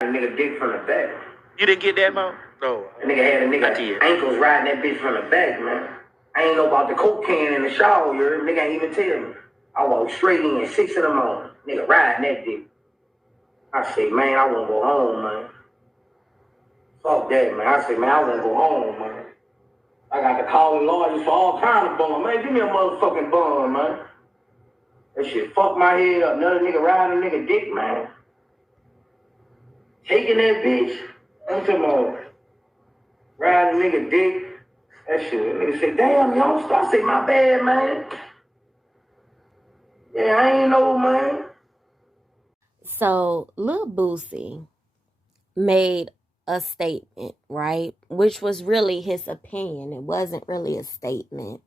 A nigga dick from the back. You didn't get that, Mo? No. A nigga had a nigga ankles riding that bitch from the back, man. I ain't know about the cocaine in the shower, you heard? Nigga ain't even tell me. I walked straight in 6 in the morning. Nigga riding that dick. I say, man, I wanna go home, man. Fuck that, man. I say, man, I wanna go home, man. I got to call the lawyers for all kinds of bum. Man, give me a motherfucking bum, man. That shit fucked my head up. Another nigga riding a nigga dick, man. Taking that bitch. I'm talking about riding a nigga dick. That shit. Nigga say, damn, youngster. I say, my bad, man. Yeah, I ain't know, man. So, Lil Boosie made a statement, right? Which was really his opinion. It wasn't really a statement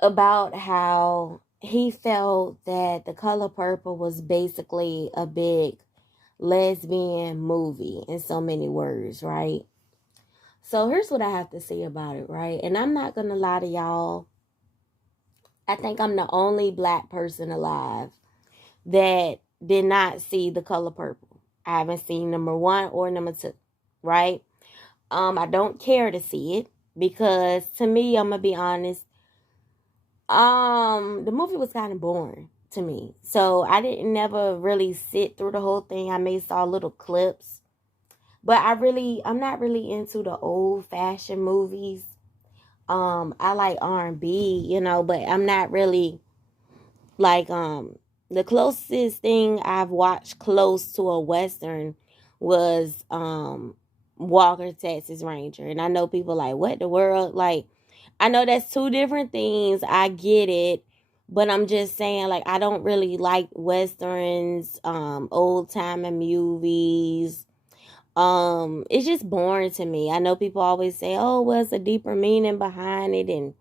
about how he felt that The Color Purple was basically a big lesbian movie in so many words, right? So here's what I have to say about it, right? And I'm not gonna lie to y'all. I think I'm the only black person alive that did not see The Color Purple. I haven't seen number 1 or number 2, right? I don't care to see it because to me, I'm gonna be honest, the movie was kind of boring to me. So I didn't never really sit through the whole thing. I may saw little clips, but I'm not really into the old fashioned movies. I like R&B, but I'm not really like, the closest thing I've watched close to a Western was, Walker, Texas Ranger. And I know people like, what the world? Like, I know that's 2 different things. I get it. But I'm just saying, like, I don't really like Westerns, old timey movies. It's just boring to me. I know people always say, oh, well, it's a deeper meaning behind it and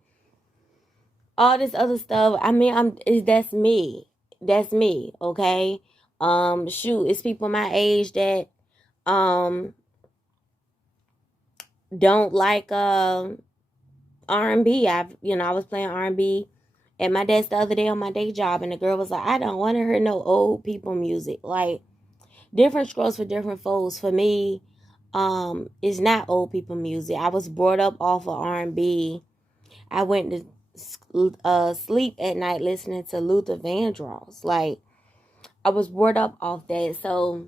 all this other stuff. I mean, that's me. That's me, okay? Shoot, it's people my age that don't like R&B. I was playing R&B at my desk the other day on my day job, and the girl was like, I don't want to hear no old people music. Like, different strokes for different folks. For me, it's not old people music. I was brought up off of R&B. I went to sleep at night listening to Luther Vandross. Like, I was brought up off that. So,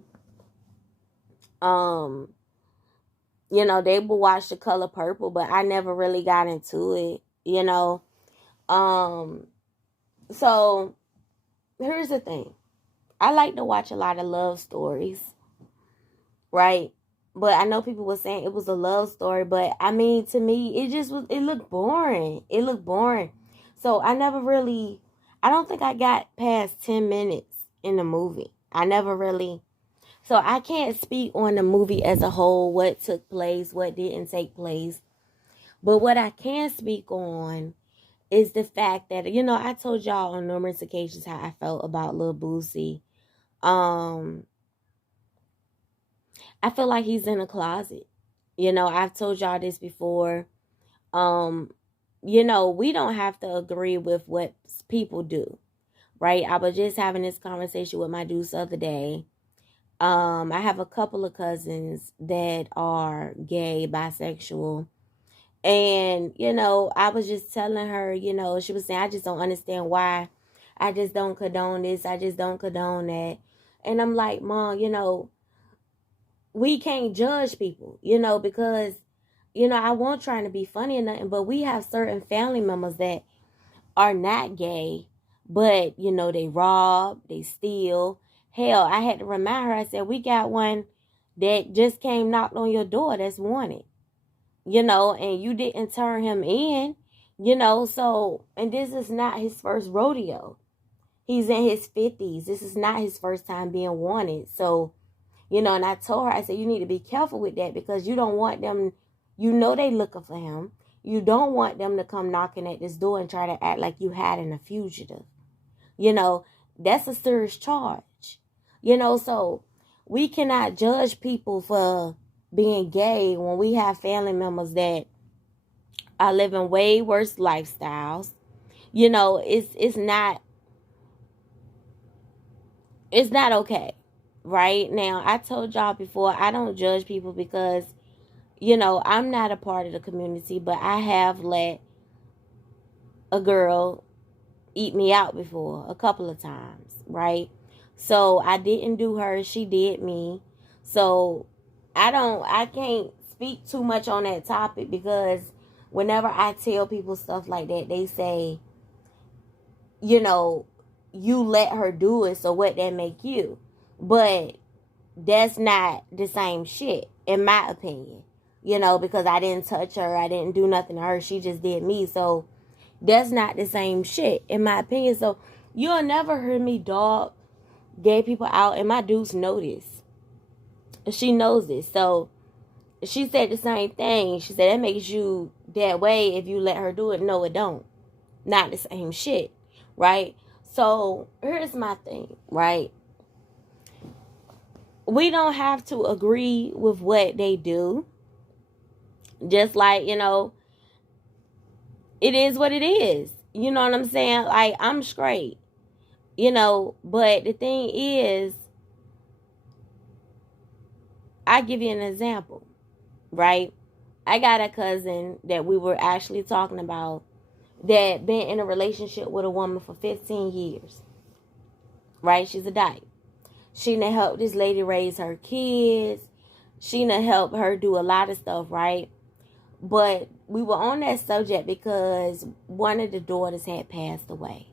they would watch The Color Purple, but I never really got into it, So, here's the thing. I like to watch a lot of love stories, right? But I know people were saying it was a love story, but I mean, to me, it looked boring. It looked boring. So I don't think I got past 10 minutes in the movie. So I can't speak on the movie as a whole, what took place, what didn't take place. But what I can speak on is the fact that, I told y'all on numerous occasions how I felt about Lil Boosie. I feel like he's in a closet. I've told y'all this before. We don't have to agree with what people do, right? I was just having this conversation with my dudes the other day. I have a couple of cousins that are gay, bisexual. And, I was just telling her, she was saying, I just don't understand why. I just don't condone this. I just don't condone that. And I'm like, Mom, we can't judge people, because, I won't try to be funny or nothing, but we have certain family members that are not gay, but, they rob, they steal. Hell, I had to remind her, I said, we got one that just came knocked on your door that's wanted, and you didn't turn him in, so, and this is not his first rodeo. He's in his 50s. This is not his first time being wanted. So, and I told her, I said, you need to be careful with that because you don't want them, they looking for him. You don't want them to come knocking at this door and try to act like you hiding a fugitive. That's a serious charge. So we cannot judge people for being gay when we have family members that are living way worse lifestyles. It's not okay. right? Now, I told y'all before, I don't judge people because, you know, I'm not a part of the community, but I have let a girl eat me out before a couple of times, right? So I didn't do her, she did me. So I can't speak too much on that topic because whenever I tell people stuff like that, they say, you know, you let her do it, so what that make you? But that's not the same shit, in my opinion. You know, because I didn't touch her, I didn't do nothing to her, she just did me. So that's not the same shit, in my opinion. So you'll never hear me dog gay people out, and my dudes know this. She knows this. So she said the same thing. She said that makes you that way if you let her do it. No, it don't. Not the same shit, right? So here's my thing, right? We don't have to agree with what they do. Just like, you know, it is what it is. You know what I'm saying? Like, I'm straight, you know, but the thing is, I give you an example, right? I got a cousin that we were actually talking about that been in a relationship with a woman for 15 years, right? She's a dyke. She done helped this lady raise her kids. She done helped her do a lot of stuff, right? But we were on that subject because one of the daughters had passed away,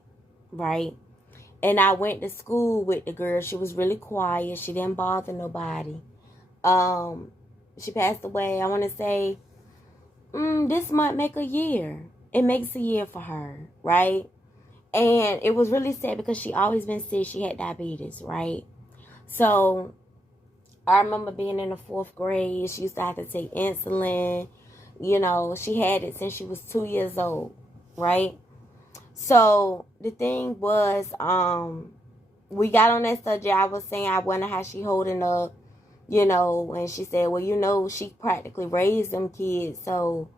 right? And I went to school with the girl. She was really quiet. She didn't bother nobody. She passed away, I want to say, this month make a year. It makes a year for her, right? And it was really sad because she always been sick. She had diabetes, right? So I remember being in the 4th grade. She used to have to take insulin. You know, she had it since she was 2 years old, right? So the thing was, we got on that subject. I was saying I wonder how she holding up, you know, and she said, well, you know, she practically raised them kids. So,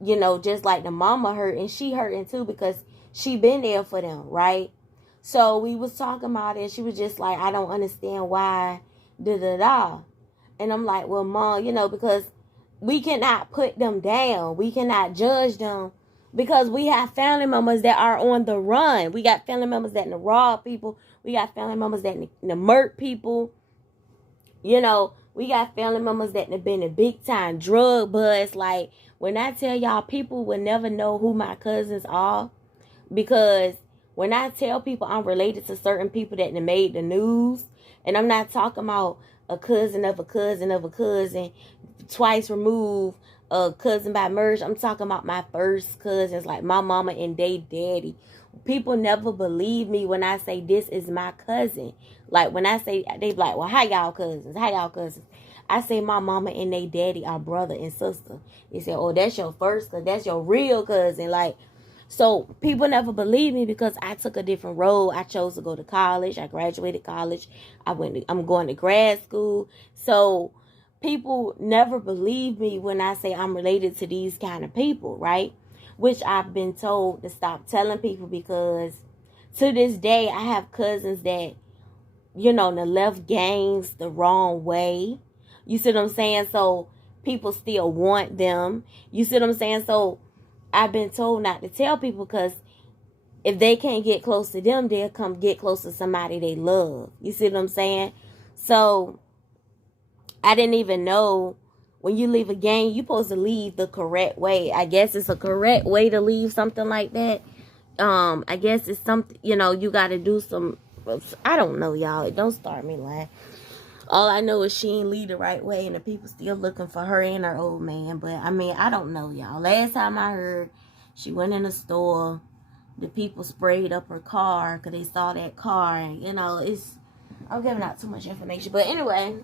you know, just like the mama hurt, and she hurting too because she been there for them, right? So we was talking about it, and she was just like, I don't understand why, da-da-da. And I'm like, well, Mom, you know, because we cannot put them down. We cannot judge them because we have family members that are on the run. We got family members that rob people. We got family members that murk people. You know, we got family members that have been in big time drug buzz. Like, when I tell y'all, people will never know who my cousins are because when I tell people I'm related to certain people that made the news, and I'm not talking about a cousin of a cousin of a cousin, twice removed, a cousin by marriage. I'm talking about my first cousins, like my mama and they daddy. People never believe me when I say this is my cousin. Like, when I say, they be like, well, how y'all cousins? How y'all cousins? I say my mama and they daddy are brother and sister. They say, oh, that's your first cousin. That's your real cousin. Like, so people never believe me because I took a different road. I chose to go to college. I graduated college. I'm going to grad school. So people never believe me when I say I'm related to these kind of people, right? Which I've been told to stop telling people because to this day I have cousins that, you know, that left gangs the wrong way. You see what I'm saying? So people still want them. You see what I'm saying? So I've been told not to tell people because if they can't get close to them, they'll come get close to somebody they love. You see what I'm saying? So I didn't even know when you leave a gang, you're supposed to leave the correct way. I guess it's a correct way to leave something like that. I guess it's something, you know, you got to do some, I don't know, y'all. Don't start me laughing. All I know is she ain't lead the right way, and the people still looking for her and her old man. But, I mean, I don't know, y'all. Last time I heard, she went in the store. The people sprayed up her car because they saw that car. And, you know, I'm giving out too much information. But, anyway.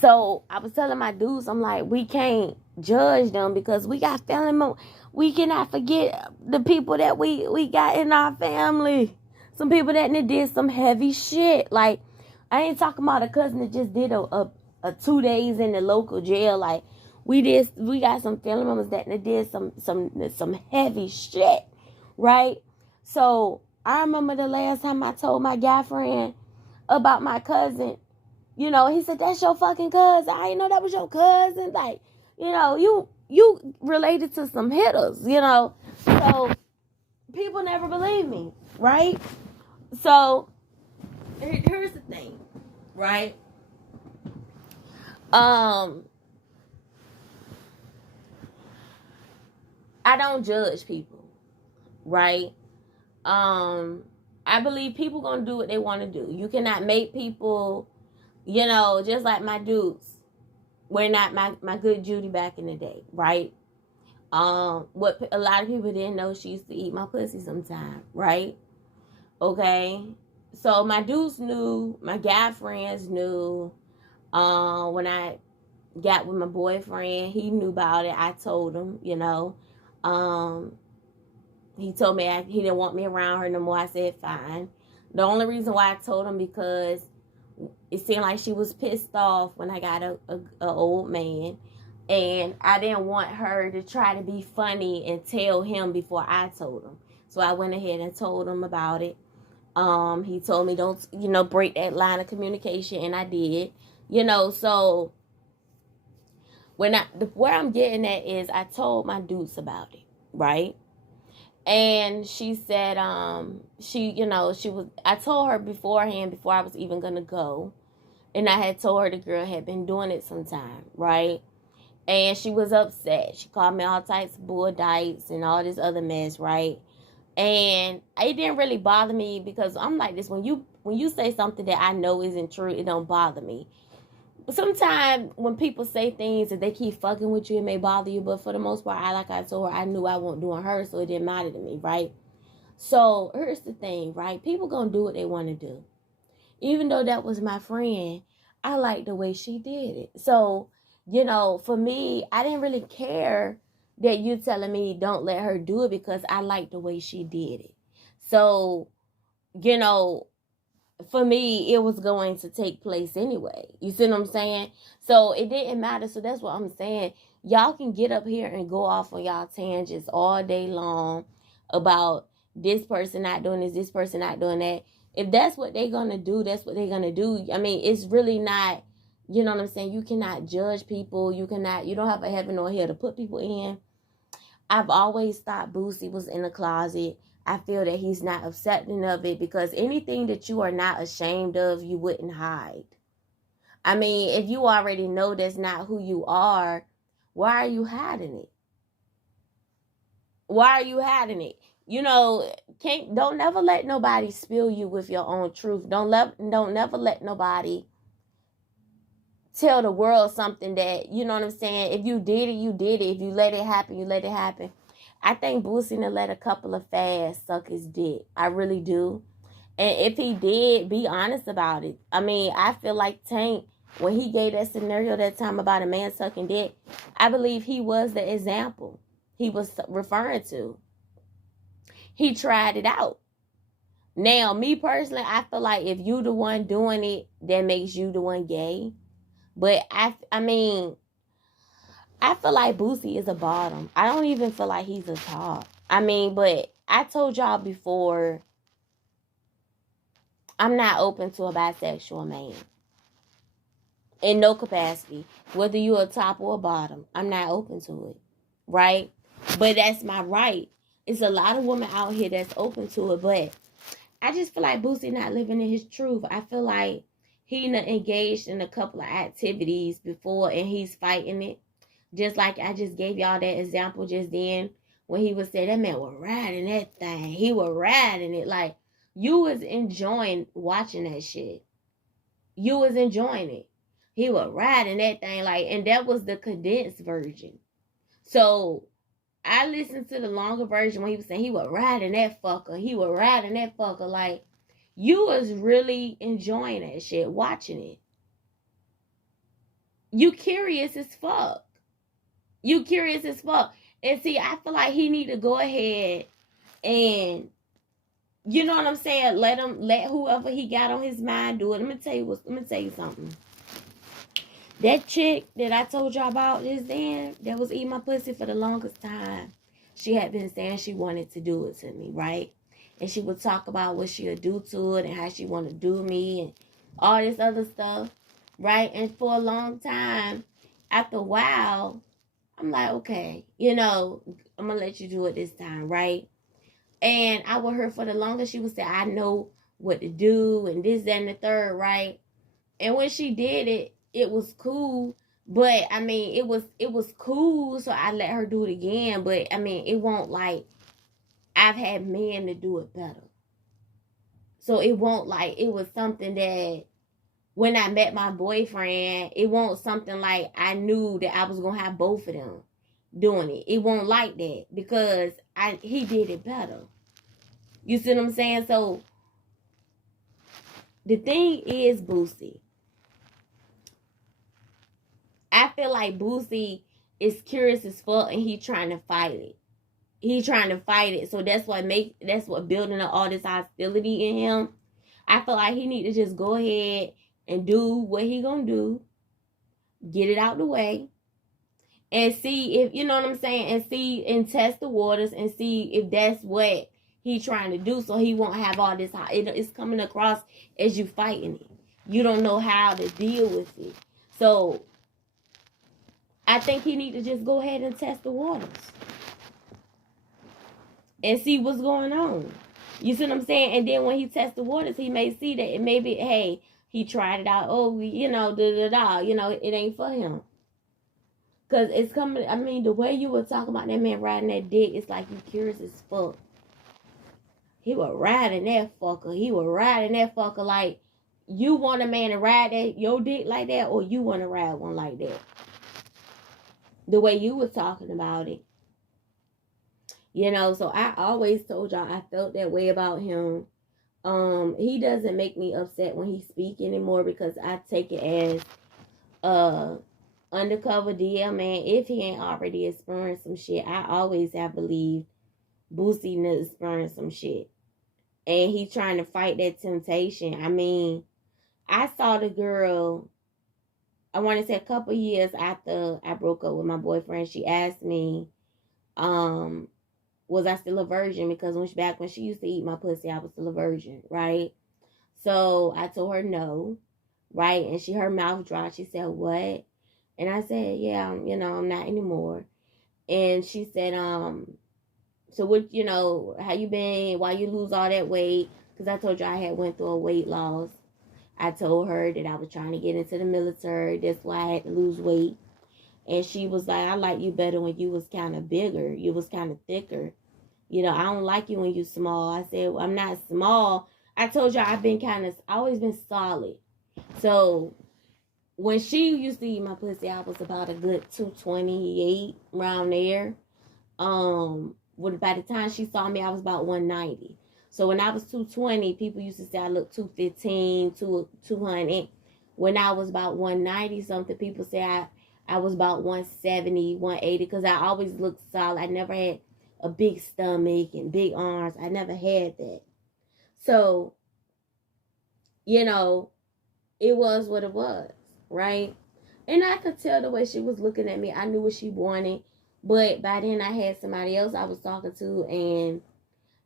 So, I was telling my dudes, I'm like, we can't judge them because we got family members. We cannot forget the people that we got in our family. Some people that did some heavy shit. Like, I ain't talking about a cousin that just did a 2 days in the local jail. Like, we got some family members that did some heavy shit, right? So I remember the last time I told my guy friend, about my cousin. You know, he said, that's your fucking cousin. I didn't know that was your cousin. Like, you know, you related to some hitters, you know. So people never believe me, right? So here's the thing, right? I don't judge people, right? I believe people gonna do what they want to do. You cannot make people, you know, just like my dudes. We're not my good Judy back in the day, right? What a lot of people didn't know, she used to eat my pussy sometime, right? Okay, so my dudes knew, my guy friends knew. When I got with my boyfriend, he knew about it. I told him, you know. He told me he didn't want me around her no more. I said, fine. The only reason why I told him because it seemed like she was pissed off when I got a old man. And I didn't want her to try to be funny and tell him before I told him. So I went ahead and told him about it. He told me don't, you know, break that line of communication, and I did. You know, so where I'm getting at is I told my dudes about it, right? And she said, I told her beforehand, before I was even gonna go, and I had told her the girl had been doing it sometime, right? And she was upset. She called me all types of bull dykes and all this other mess, right? And it didn't really bother me because I'm like this. When you say something that I know isn't true, it don't bother me. Sometimes when people say things and they keep fucking with you, it may bother you. But for the most part, like I told her, I knew I wasn't doing her, so it didn't matter to me, right? So here's the thing, right? People gonna do what they want to do. Even though that was my friend, I liked the way she did it. So, you know, for me, I didn't really care that you telling me don't let her do it because I liked the way she did it. So, you know, for me, it was going to take place anyway. You see what I'm saying? So it didn't matter. So that's what I'm saying. Y'all can get up here and go off on y'all tangents all day long about this person not doing this person not doing that. If that's what they're going to do, that's what they're going to do. I mean, it's really not, you know what I'm saying? You cannot judge people. You don't have a heaven or hell to put people in. I've always thought Boosie was in the closet. I feel that he's not accepting of it because anything that you are not ashamed of, you wouldn't hide. I mean, if you already know that's not who you are, why are you hiding it? Why are you hiding it? You know, don't never let nobody spill you with your own truth. Don't never let nobody tell the world something that, you know what I'm saying? If you did it, you did it. If you let it happen, you let it happen. I think Boosie done let a couple of fads suck his dick. I really do. And if he did, be honest about it. I mean, I feel like Tank, when he gave that scenario that time about a man sucking dick, I believe he was the example he was referring to. He tried it out. Now, me personally, I feel like if you the one doing it, that makes you the one gay. But I mean, I feel like Boosie is a bottom. I don't even feel like he's a top. I mean, but I told y'all before, I'm not open to a bisexual man. In no capacity. Whether you're a top or a bottom, I'm not open to it. Right? But that's my right. It's a lot of women out here that's open to it. But I just feel like Boosie not living in his truth. I feel like he engaged in a couple of activities before and he's fighting it. Just like I just gave y'all that example just then when he was saying that man was riding that thing. He was riding it. Like, you was enjoying watching that shit. You was enjoying it. He was riding that thing. Like, and that was the condensed version. So I listened to the longer version when he was saying he was riding that fucker. He was riding that fucker. Like, you was really enjoying that shit, watching it. You curious as fuck. You curious as fuck. And see, I feel like he need to go ahead and, you know what I'm saying? Let whoever he got on his mind do it. Let me tell you something. That chick that I told y'all about just then, that was eating my pussy for the longest time, she had been saying she wanted to do it to me, right? And she would talk about what she'll do to it and how she want to do me. And all this other stuff, right? And for a long time, after a while, I'm like, okay, I'm gonna let you do it this time, right? And I with her for the longest, she would say, I know what to do and this, that, and the third, right? And when she did it, it was cool. But I mean, it was cool, so I let her do it again. But I mean, it won't like I've had men to do it better. So it won't like it was something that when I met my boyfriend, it won't something like I knew that I was gonna have both of them doing it. It won't like that because he did it better. You see what I'm saying? So the thing is, Boosie, I feel like Boosie is curious as fuck and he trying to fight it. He trying to fight it. So that's what building up all this hostility in him. I feel like he need to just go ahead and do what he gonna do. Get it out the way. And see if, you know what I'm saying? And see and test the waters and see if that's what he trying to do. So he won't have all this. It's coming across as you fighting it. You don't know how to deal with it. So I think he need to just go ahead and test the waters. And see what's going on. You see what I'm saying? And then when he tests the waters, he may see that it may be, hey, he tried it out. Oh, it ain't for him. Because it's coming, I mean, the way you were talking about that man riding that dick, it's like you curious as fuck. He was riding that fucker. Like, you want a man to ride your dick like that, or you want to ride one like that? The way you were talking about it. So I always told y'all I felt that way about him. He doesn't make me upset when he speak anymore because I take it as undercover DL man. If he ain't already experienced some shit, I always have believed Boosie needs experienced some shit. And he trying to fight that temptation. I mean, I saw the girl, I want to say a couple years after I broke up with my boyfriend. She asked me, was I still a virgin? Because back when she used to eat my pussy, I was still a virgin, right? So I told her no, right? And her mouth dropped. She said, what? And I said, yeah, I'm not anymore. And she said, so what, how you been? Why you lose all that weight? Because I told you I had went through a weight loss. I told her that I was trying to get into the military. That's why I had to lose weight. And she was like, I like you better when you was kind of bigger. You was kind of thicker. I don't like you when you small. I said, well, I'm not small. I told you I've been always been solid. So when she used to eat my pussy, I was about a good 228 around there. By the time she saw me, I was about 190. So when I was 220, people used to say I looked 215, 200. When I was about 190 something, people say I was about 170, 180 because I always looked solid. I never had a big stomach and big arms. I never had that. So, it was what it was, right? And I could tell the way she was looking at me. I knew what she wanted. But by then I had somebody else I was talking to, and,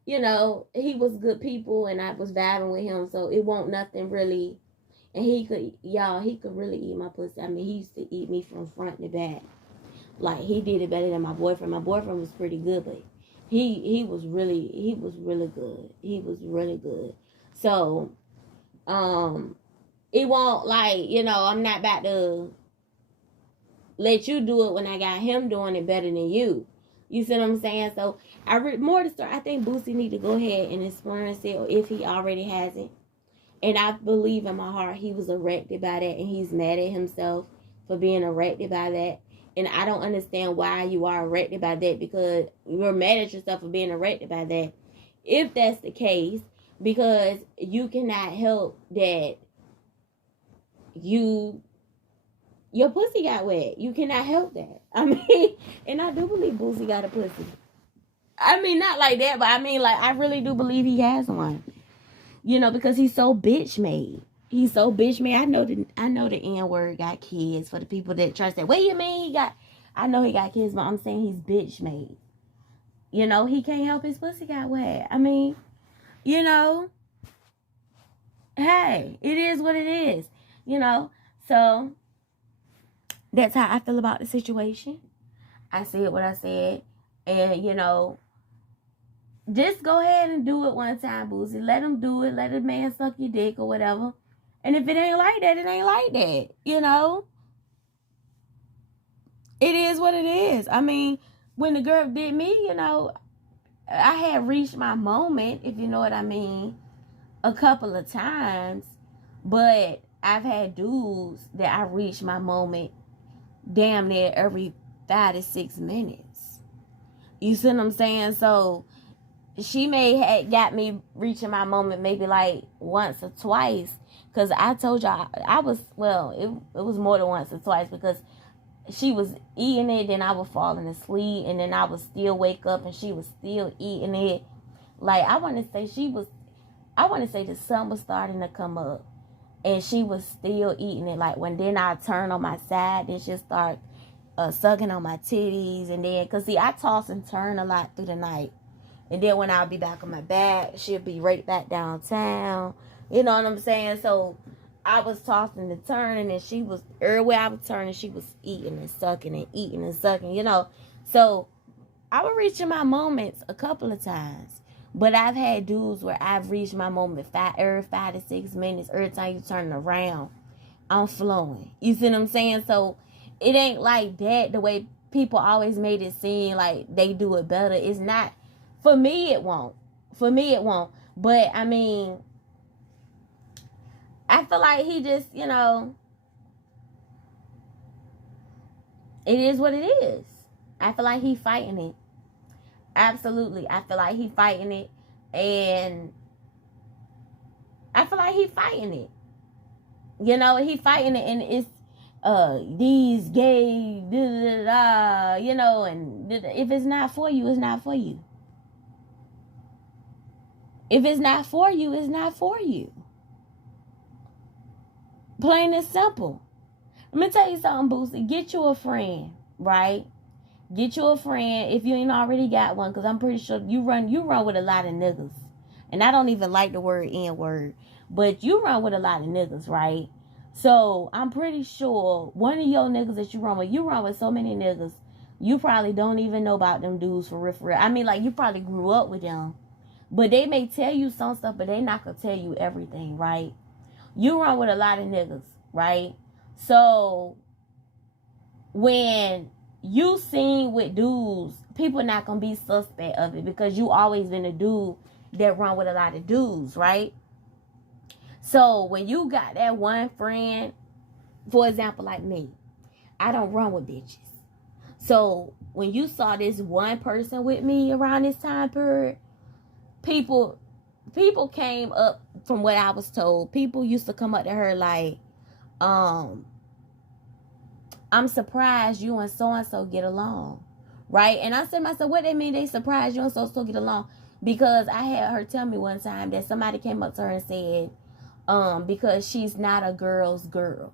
he was good people, and I was vibing with him. So it won't nothing really. And he could really eat my pussy. I mean, he used to eat me from front to back. Like, he did it better than my boyfriend. My boyfriend was pretty good, but he was really good. He was really good. So, it won't, like, I'm not about to let you do it when I got him doing it better than you. You see what I'm saying? So, more to start, I think Boosie need to go ahead and experience it, or if he already hasn't. And I believe in my heart he was erected by that, and he's mad at himself for being erected by that. And I don't understand why you are erected by that, because you're mad at yourself for being erected by that. If that's the case, because you cannot help that your pussy got wet. You cannot help that. I mean, and I do believe Boosie got a pussy. I mean, not like that, but I mean, like, I really do believe he has one. Because he's so bitch made. He's so bitch made. I know the N-word got kids, for the people that try to say, what do you mean he got? I know he got kids, but I'm saying he's bitch made. He can't help his pussy got wet. I mean, hey, it is what it is, you know. So that's how I feel about the situation. I said what I said, and you know, just go ahead and do it one time, Boosie. Let him do it. Let the man suck your dick or whatever. And if it ain't like that, it ain't like that. You know? It is what it is. I mean, when the girl did me, you know, I had reached my moment, if you know what I mean, a couple of times. But I've had dudes that I reached my moment damn near every 5 to 6 minutes. You see what I'm saying? So she may have got me reaching my moment maybe like once or twice, because I told y'all I was, well, it was more than once or twice, because she was eating it, then I was falling asleep, and then I would still wake up and she was still eating it. Like, I want to say the sun was starting to come up and she was still eating it. Like, when then I turn on my side, then she'll start sucking on my titties, and then, because see, I toss and turn a lot through the night. And then when I'll be back on my back, she'll be right back downtown. You know what I'm saying? So I was tossing and turning, and she was, everywhere I was turning, she was eating and sucking and eating and sucking, you know. So I was reaching my moments a couple of times. But I've had dudes where I've reached my moment every 5 to 6 minutes. Every time you turn around, I'm flowing. You see what I'm saying? So it ain't like that the way people always made it seem like they do it better. It's not. For me, it won't. But, I mean, I feel like he just, you know, it is what it is. I feel like he fighting it. Absolutely. I feel like he fighting it. And I feel like he fighting it. You know, he fighting it, and it's these gay, you know, and if it's not for you, it's not for you. If it's not for you, it's not for you. Plain and simple. Let me tell you something, Boosie. Get you a friend, right? Get you a friend if you ain't already got one, because I'm pretty sure you run with a lot of niggas. And I don't even like the word N-word, but you run with a lot of niggas, right? So I'm pretty sure one of your niggas that you run with so many niggas, you probably don't even know about them dudes for real. I mean, like, you probably grew up with them. But they may tell you some stuff, but they not going to tell you everything, right? You run with a lot of niggas, right? So when you seen with dudes, people not going to be suspect of it, because you always been a dude that run with a lot of dudes, right? So when you got that one friend, for example, like me, I don't run with bitches. So when you saw this one person with me around this time period, people came up, from what I was told, people used to come up to her like, I'm surprised you and so-and-so get along, right? And I said to myself, what they mean they surprised you and so-and-so get along? Because I had her tell me one time that somebody came up to her and said, because she's not a girl's girl,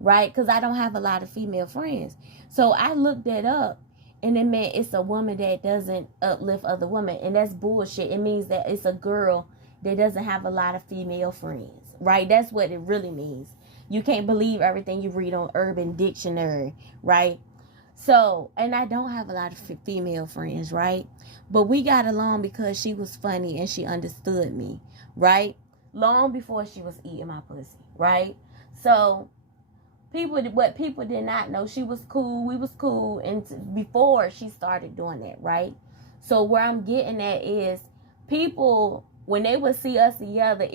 right? Because I don't have a lot of female friends. So I looked that up, and it meant it's a woman that doesn't uplift other women. And that's bullshit. It means that it's a girl that doesn't have a lot of female friends, right? That's what it really means. You can't believe everything you read on Urban Dictionary, right? So, and I don't have a lot of female friends, right? But we got along because she was funny and she understood me, right? Long before she was eating my pussy, right? So what people did not know, she was cool, we was cool, and before she started doing that, right? So where I'm getting at is, people, when they would see us together,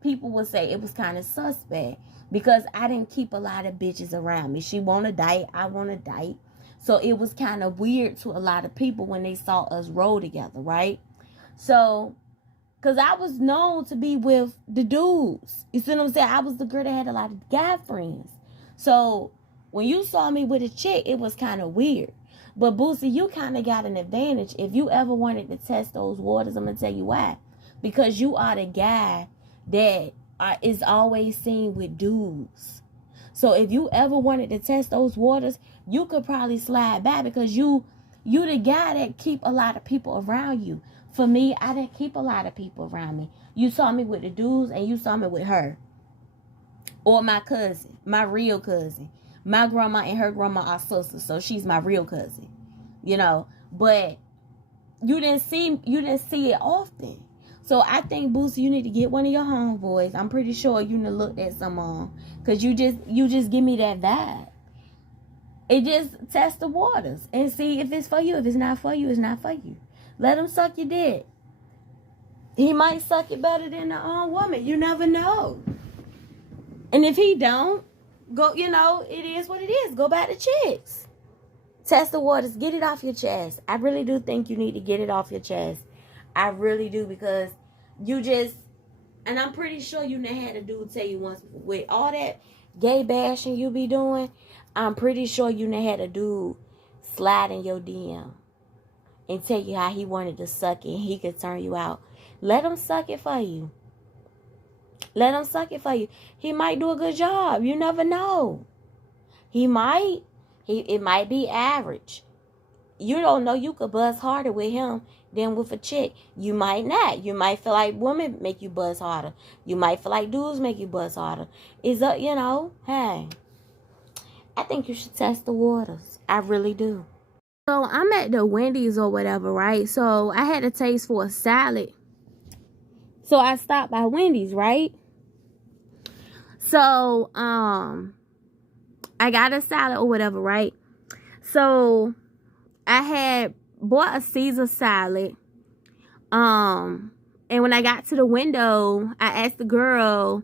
people would say it was kind of suspect, because I didn't keep a lot of bitches around me. She want to date, I want to date. So it was kind of weird to a lot of people when they saw us roll together, right? So, because I was known to be with the dudes. You see what I'm saying? I was the girl that had a lot of guy friends. So when you saw me with a chick, it was kind of weird. But Boosie, you kind of got an advantage. If you ever wanted to test those waters, I'm going to tell you why. Because you are the guy that is always seen with dudes. So if you ever wanted to test those waters, you could probably slide by, because you the guy that keep a lot of people around you. For me, I didn't keep a lot of people around me. You saw me with the dudes and you saw me with her. Or my cousin, my real cousin. My grandma and her grandma are sisters, so she's my real cousin. You know, but you didn't see it often. So I think, Boosie, you need to get one of your homeboys. I'm pretty sure you need to look at some cause you just give me that vibe. It just test the waters and see if it's for you. If it's not for you, it's not for you. Let him suck your dick. He might suck it better than the woman. You never know. And if he don't, go, it is what it is. Go back to chicks. Test the waters. Get it off your chest. I really do think you need to get it off your chest. I really do, because and I'm pretty sure you never had a dude tell you once, with all that gay bashing you be doing, I'm pretty sure you never had a dude slide in your DM and tell you how he wanted to suck it and he could turn you out. Let him suck it for you. Let him suck it for you. He might do a good job. You never know. He might. It might be average. You don't know. You could buzz harder with him than with a chick. You might not. You might feel like women make you buzz harder. You might feel like dudes make you buzz harder. It's up, hey. I think you should test the waters. I really do. So I'm at the Wendy's or whatever, right? So I had a taste for a salad. So I stopped by Wendy's, right? So, I got a salad or whatever, right? So, I had bought a Caesar salad. And when I got to the window, I asked the girl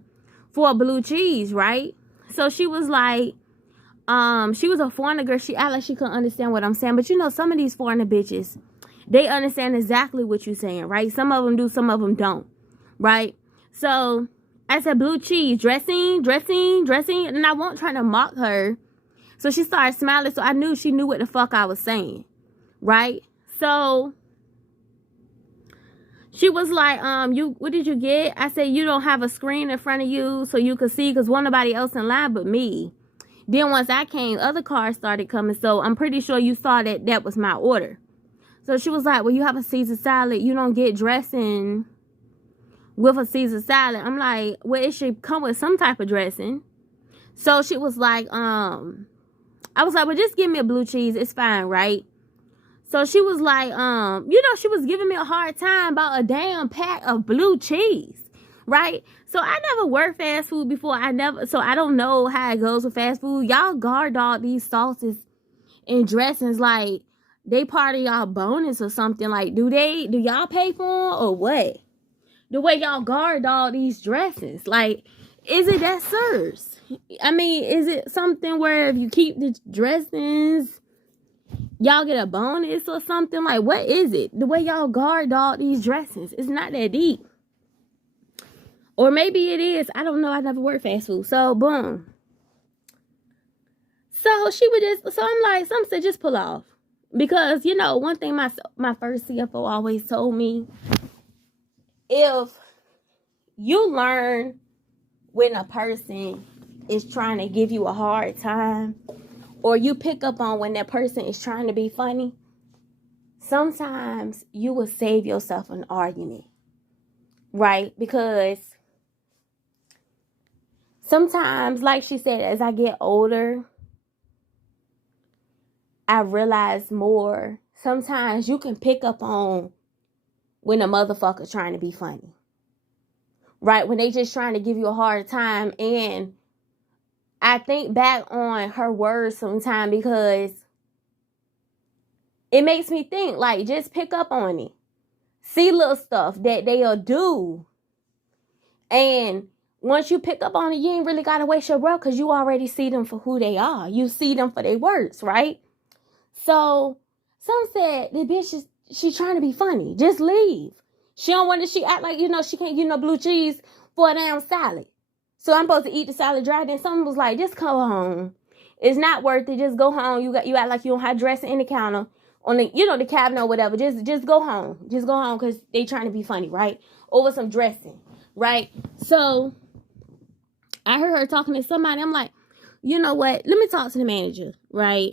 for a blue cheese, right? So she was like, she was a foreigner girl. She acted like she couldn't understand what I'm saying. But some of these foreigner bitches, they understand exactly what you're saying, right? Some of them do, some of them don't, right? So I said, blue cheese, dressing. And I wasn't trying to mock her. So she started smiling. So I knew she knew what the fuck I was saying, right? So she was like, what did you get? I said, you don't have a screen in front of you so you could see, because wasn't nobody else in line but me. Then once I came, other cars started coming. So I'm pretty sure you saw that was my order. So she was like, well, you have a Caesar salad. You don't get dressing with a Caesar salad. I'm like, well, it should come with some type of dressing. So she was like, I was like, well, just give me a blue cheese. It's fine, right? So she was like, she was giving me a hard time about a damn pack of blue cheese, right? So I never worked fast food before. So I don't know how it goes with fast food. Y'all guard dog these sauces and dressings like they part of y'all bonus or something. Like, do y'all pay for them or what? The way y'all guard all these dressings, like, is it that serious? I mean, is it something where if you keep the dressings, y'all get a bonus or something? Like, what is it? The way y'all guard all these dressings, it's not that deep. Or maybe it is. I don't know. I never worked fast food. So, boom. So, I'm like, some said just pull off. Because, one thing my first CFO always told me, if you learn when a person is trying to give you a hard time, or you pick up on when that person is trying to be funny, sometimes you will save yourself an argument, right? Because sometimes, like she said, as I get older, I realize more. Sometimes you can pick up on when a motherfucker trying to be funny, right? When they just trying to give you a hard time. And I think back on her words sometimes because it makes me think, like, just pick up on it. See little stuff that they'll do. And once you pick up on it, you ain't really got to waste your breath because you already see them for who they are. You see them for their words, right? So some said the bitch she trying to be funny. Just leave. She act like, she can't get no blue cheese for a damn salad. So I'm supposed to eat the salad dry. Then someone was like, just go home. It's not worth it. Just go home. You act like you don't have dressing in the counter on the, the cabinet or whatever. Just go home. Just go home because they trying to be funny, right? Over some dressing, right? So I heard her talking to somebody. I'm like, you know what? Let me talk to the manager, right?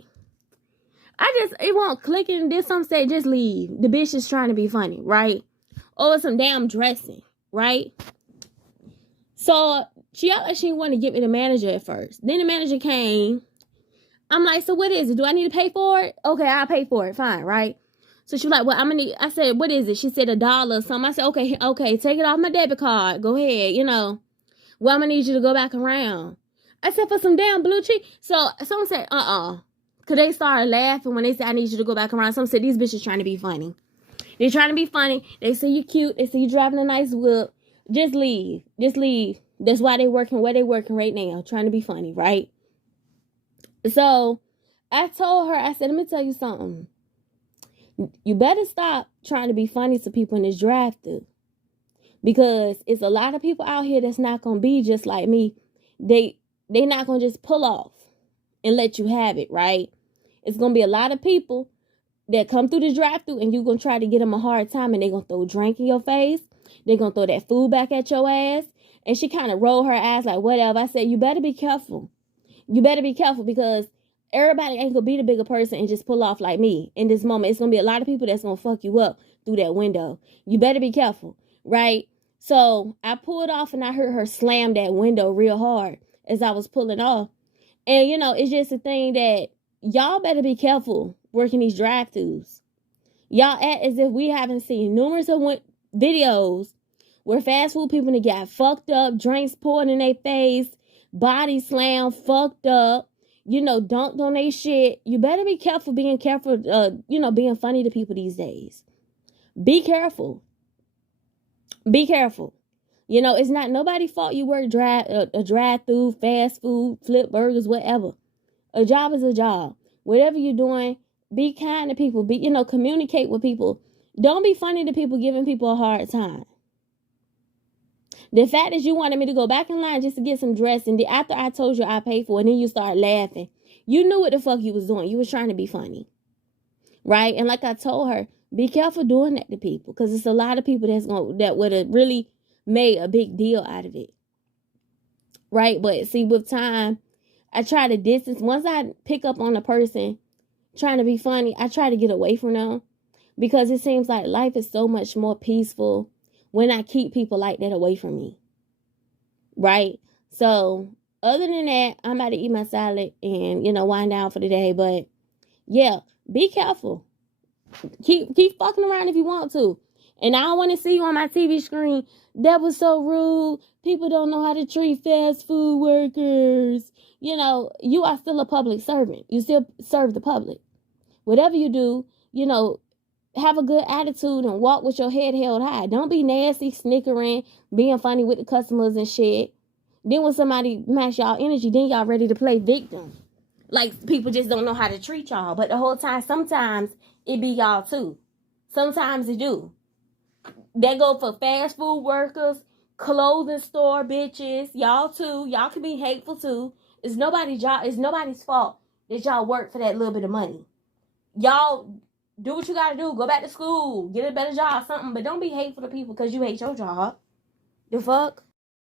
It won't clicking. This some say just leave. The bitch is trying to be funny, right? Over some damn dressing. right? So she act like she didn't want to get me the manager at first. Then the manager came. I'm like, so what is it? Do I need to pay for it? Okay, I'll pay for it. Fine, right? So she was like, well, I'm gonna need, I said, what is it? She said $1 or something. I said, okay, take it off my debit card. Go ahead, Well, I'm gonna need you to go back around. I said, for some damn blue cheese. So someone said, Cause they started laughing when they said, I need you to go back around. Someone said, these bitches trying to be funny. They're trying to be funny. They say you cute. They say you driving a nice whip. Just leave. That's why they working where they working right now. Trying to be funny, right? So I told her, I said, let me tell you something. You better stop trying to be funny to people in this drive-thru. Because it's a lot of people out here that's not going to be just like me. They not going to just pull off and let you have it, right? It's going to be a lot of people that come through the drive-thru and you're going to try to get them a hard time and they're going to throw a drink in your face. They're going to throw that food back at your ass. And she kind of rolled her eyes like, whatever. I said, you better be careful. You better be careful because everybody ain't going to be the bigger person and just pull off like me. In this moment, it's going to be a lot of people that's going to fuck you up through that window. You better be careful, right? So I pulled off and I heard her slam that window real hard as I was pulling off. And, it's just a thing that y'all better be careful working these drive-thrus. Y'all act as if we haven't seen numerous of videos where fast food people got fucked up, drinks poured in their face, body slam, fucked up, dunked on their shit. You better be careful being funny to people these days. Be careful. Be careful. It's not nobody's fault you work a drive-thru, fast food, flip burgers, whatever. A job is a job. Whatever you're doing, be kind to people. Communicate with people. Don't be funny to people giving people a hard time. The fact that you wanted me to go back in line just to get some dress, and after I told you I paid for it, and then you start laughing. You knew what the fuck you was doing. You was trying to be funny. Right? And like I told her, be careful doing that to people. Because it's a lot of people that would have really made a big deal out of it. Right? But see, with time, I try to distance. Once I pick up on a person trying to be funny, I try to get away from them. Because it seems like life is so much more peaceful when I keep people like that away from me. Right? So, other than that, I'm about to eat my salad and, wind down for the day. But, yeah, be careful. Keep fucking around if you want to. And I don't want to see you on my TV screen. That was so rude. People don't know how to treat fast food workers. You are still a public servant. You still serve the public. Whatever you do, have a good attitude and walk with your head held high. Don't be nasty, snickering, being funny with the customers and shit. Then when somebody match y'all energy, then y'all ready to play victim. Like people just don't know how to treat y'all. But the whole time, sometimes it be y'all too. Sometimes it do. They go for fast food workers, clothing store bitches, y'all too. Y'all can be hateful too. It's nobody's job. It's nobody's fault that y'all work for that little bit of money. Y'all do what you gotta do. Go back to school. Get a better job, something. But don't be hateful to people because you hate your job. The fuck?